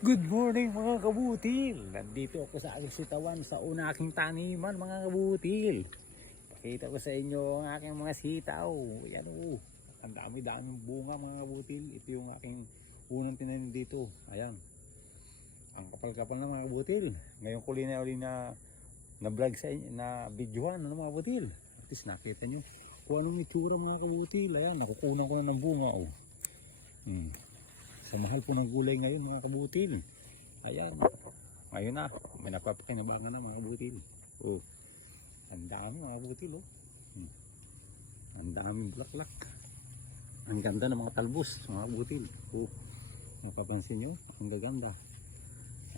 Good morning mga kabutil! Nandito ako sa aking sitawan sa una aking taniman mga kabutil. Pakita ko sa inyo ang aking mga sitaw. Yan o. Ang dami-daming bunga mga kabutil. Ito yung aking unang tinanim dito. Ayan. Ang kapal-kapal na mga kabutil. Ngayon ko uli na vlog sa inyo, na videohan mga kabutil. At least nakita nyo kung anong itsura mga kabutil. Ayan, nakukunan ko na ng bunga o. Sa mahal po ng gulay ngayon mga kabutil. Ayan. Ngayon na. May napapakinabangan na mga kabutil. Oh. Ang dami mga kabutil. Oh. Ang daming bulaklak. Ang ganda ng mga talbos mga kabutil. Oh. Napapansin nyo? Ang gaganda.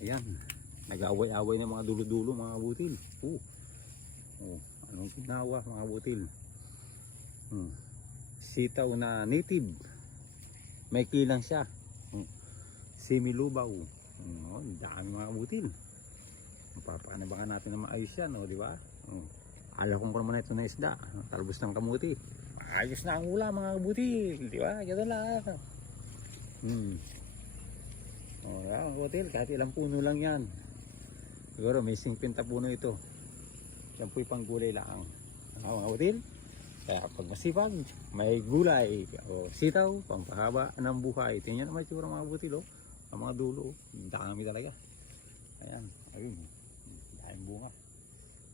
Ayan. Nag-away-away na mga dulo-dulo mga kabutil. Oh. Oh. Anong ginawa mga kabutil? Sitaw na native. May kilang siya. Similubaw. Ang dami mga kabutil. Mapapanabangan natin na maayos yan, di ba? Ala kong naman ito na isda, talbos ng kamuti. Ayos na ang ulam mga kabutil, di ba? Ganun lang. Yan mga kabutil, kahit ilang puno lang yan. Siguro may 50 puno ito. Yan po'y panggulay lang. Mga kabutil, kaya pag masipag, may gulay o sitaw, pampahaba ng buhay. Tingnan naman itsura mga kabutil, ang mga dulo, dami talaga. Ayan, ayun, daming bunga.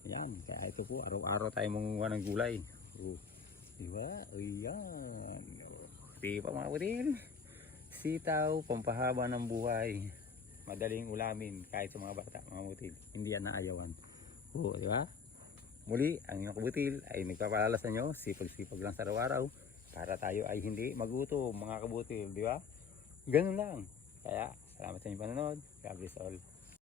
Ayan, kaya ito po, araw-araw tayo mangunguha ng gulay. Diba? Ayan. Diba mga kabutil? Sitaw, pampahaba ng buhay. Madaling ulamin kahit sa mga bata, mga kabutil. Hindi yan naayawan. Diba? Muli, ang inyong kabutil ay nagpapaalala sa inyo, sipag-sipag lang sa araw-araw para tayo ay hindi magutom mga kabutil, di ba? Ganun lang. Kaya, salamat sa inyong panonood. God bless all.